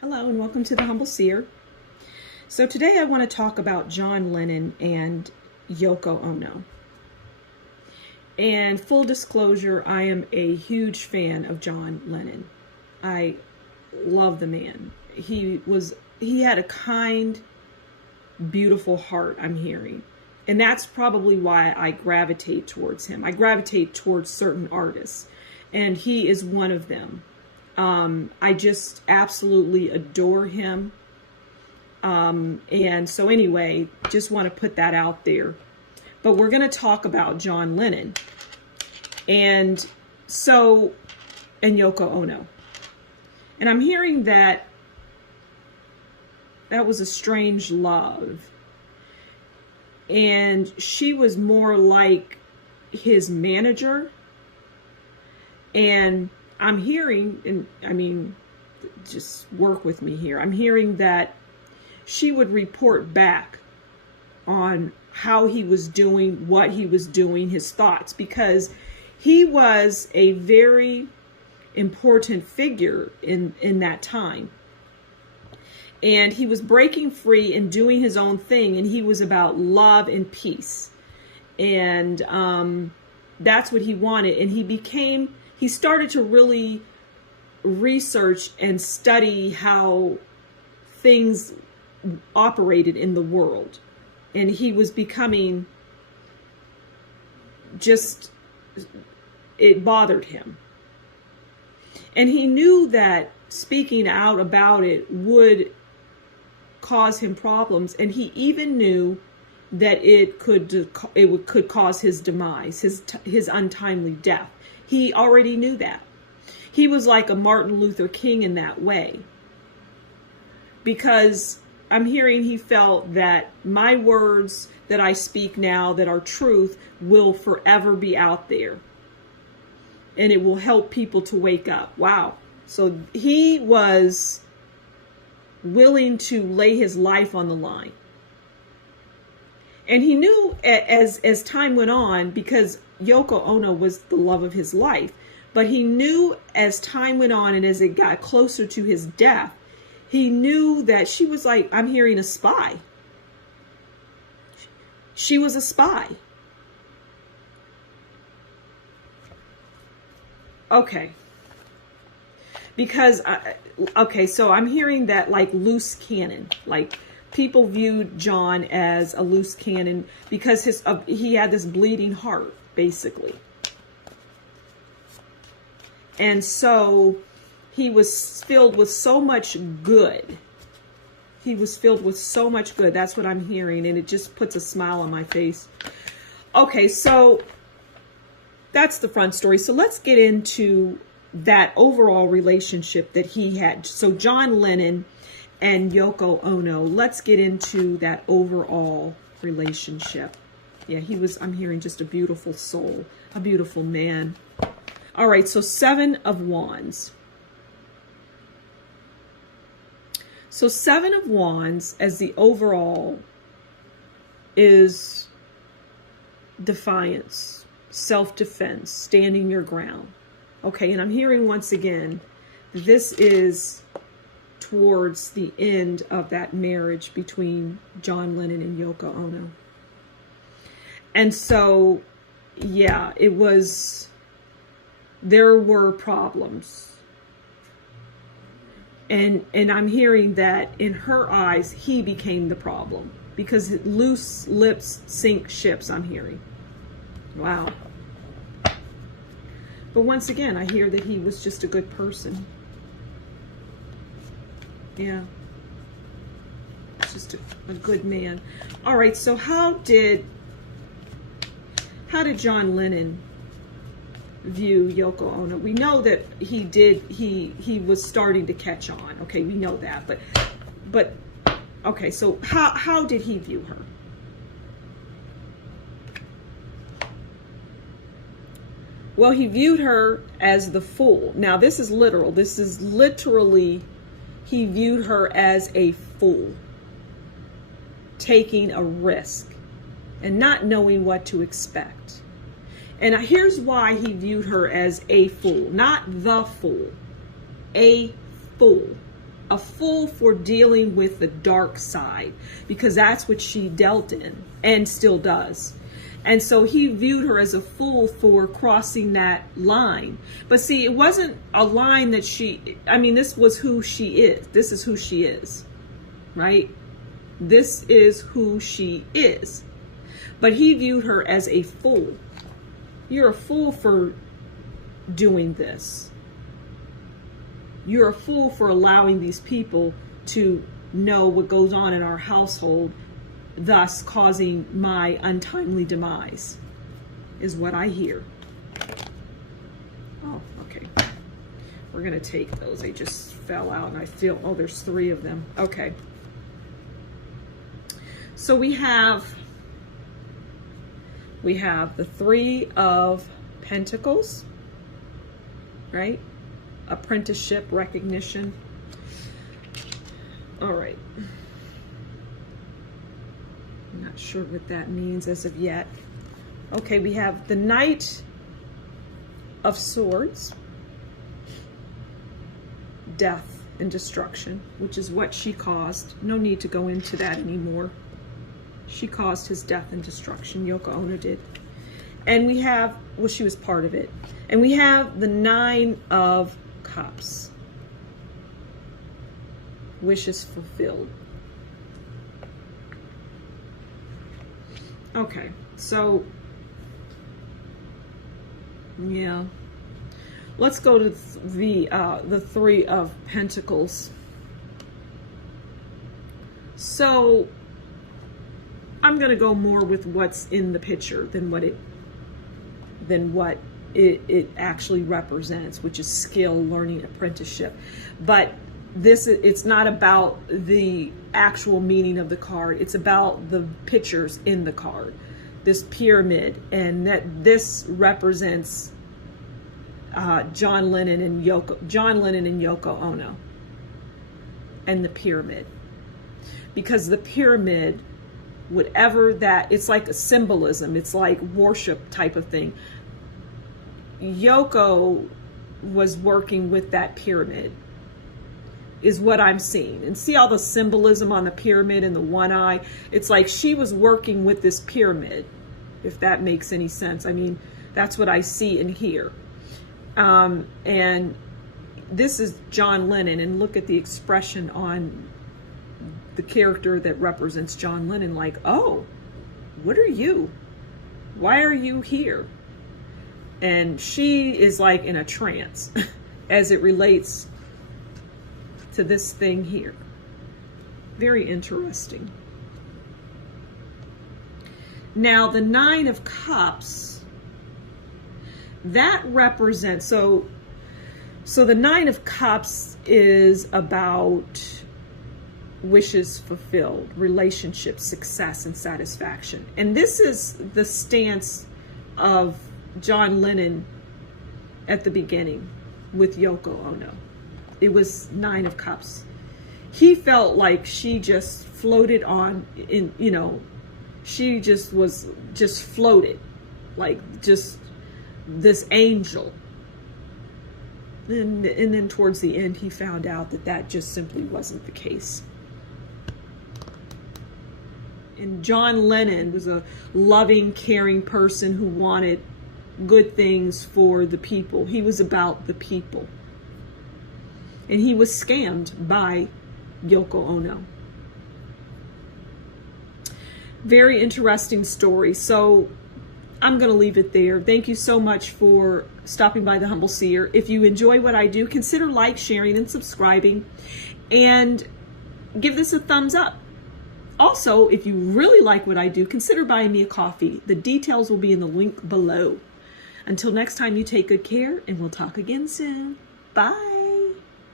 Hello and welcome to the Humble Seer. So today I want to talk about John Lennon and Yoko Ono. And full disclosure, I am a huge fan of John Lennon. I love the man. He had a kind, beautiful heart, I'm hearing. And that's probably why I gravitate towards him. I gravitate towards certain artists, and he is one of them. I just absolutely adore him. And so anyway, just want to put that out there. But we're going to talk about John Lennon and Yoko Ono. And I'm hearing that was a strange love. And she was more like his manager. And I'm hearing, and I mean, just work with me here. I'm hearing that she would report back on how he was doing, what he was doing, his thoughts, because he was a very important figure in that time. And he was breaking free and doing his own thing, and he was about love and peace. And that's what he wanted. And he started to really research and study how things operated in the world. And he was becoming it bothered him. And he knew that speaking out about it would cause him problems. And he even knew that it could cause his demise, his untimely death. He already knew that. He was like a Martin Luther King in that way. Because I'm hearing he felt that my words that I speak now that are truth will forever be out there. And it will help people to wake up. Wow. So he was willing to lay his life on the line. And he knew as time went on, because Yoko Ono was the love of his life, but he knew as time went on and as it got closer to his death, he knew that she was like, I'm hearing, a spy. She was a spy. Okay. Because, so I'm hearing that like loose cannon, like people viewed John as a loose cannon because he had this bleeding heart, basically. And so he was filled with so much good. He was filled with so much good. That's what I'm hearing. And it just puts a smile on my face. Okay, so that's the front story. So let's get into that overall relationship that he had. So John Lennon and Yoko Ono, let's get into that overall relationship. Yeah, I'm hearing just a beautiful soul, a beautiful man. All right, so 7 of Wands. So 7 of Wands as the overall is defiance, self-defense, standing your ground. Okay, and I'm hearing once again, this is towards the end of that marriage between John Lennon and Yoko Ono. And so, yeah, there were problems. And I'm hearing that in her eyes, he became the problem. Because loose lips sink ships, I'm hearing. Wow. But once again, I hear that he was just a good person. Yeah. Just a good man. All right, so how did John Lennon view Yoko Ono? We know that he was starting to catch on. Okay, we know that. But okay, so how did he view her? Well, he viewed her as the fool. Now, this is literal. This is literally, he viewed her as a fool, taking a risk and not knowing what to expect. And here's why he viewed her as a fool, not the fool, a fool. a fool for dealing with the dark side, because that's what she dealt in and still does. And so he viewed her as a fool for crossing that line. But see, it wasn't a line that this was who she is. This is who she is, right? This is who she is. But he viewed her as a fool. You're a fool for doing this. You're a fool for allowing these people to know what goes on in our household, thus causing my untimely demise, is what I hear. Oh, okay. We're going to take those. They just fell out, and I feel, oh, there's 3 of them. Okay. So we have the 3 of Pentacles, right? Apprenticeship, recognition. All right. I'm not sure what that means as of yet. Okay, we have the Knight of Swords, death and destruction, which is what she caused. No need to go into that anymore. She caused his death and destruction. Yoko Ono did. And we have, well, she was part of it. And we have the 9 of Cups. Wishes fulfilled. Okay, so yeah, let's go to the 3 of Pentacles. So I'm going to go more with what's in the picture than what it actually represents, which is skill, learning, apprenticeship. But it's not about the actual meaning of the card. It's about the pictures in the card. This pyramid, and that this represents John Lennon and Yoko Ono, and the pyramid, because the pyramid, whatever that, it's like a symbolism. It's like worship type of thing. Yoko was working with that pyramid, is what I'm seeing. And see all the symbolism on the pyramid and the one eye? It's like she was working with this pyramid, if that makes any sense. I mean, that's what I see and hear. And this is John Lennon, and look at the expression on the character that represents John Lennon, like, oh, what are you? Why are you here? And she is like in a trance as it relates to this thing here. Very interesting. Now, the 9 of Cups, that represents, so the 9 of Cups is about wishes fulfilled, relationships, success, and satisfaction. And this is the stance of John Lennon at the beginning with Yoko Ono. It was 9 of Cups. He felt like she just floated on in, she just floated, like just this angel. And then towards the end, he found out that just simply wasn't the case. And John Lennon was a loving, caring person who wanted good things for the people. He was about the people. And he was scammed by Yoko Ono. Very interesting story. So I'm going to leave it there. Thank you so much for stopping by the Humble Seer. If you enjoy what I do, consider like, sharing, and subscribing. And give this a thumbs up. Also, if you really like what I do, consider buying me a coffee. The details will be in the link below. Until next time, you take good care, and we'll talk again soon. Bye.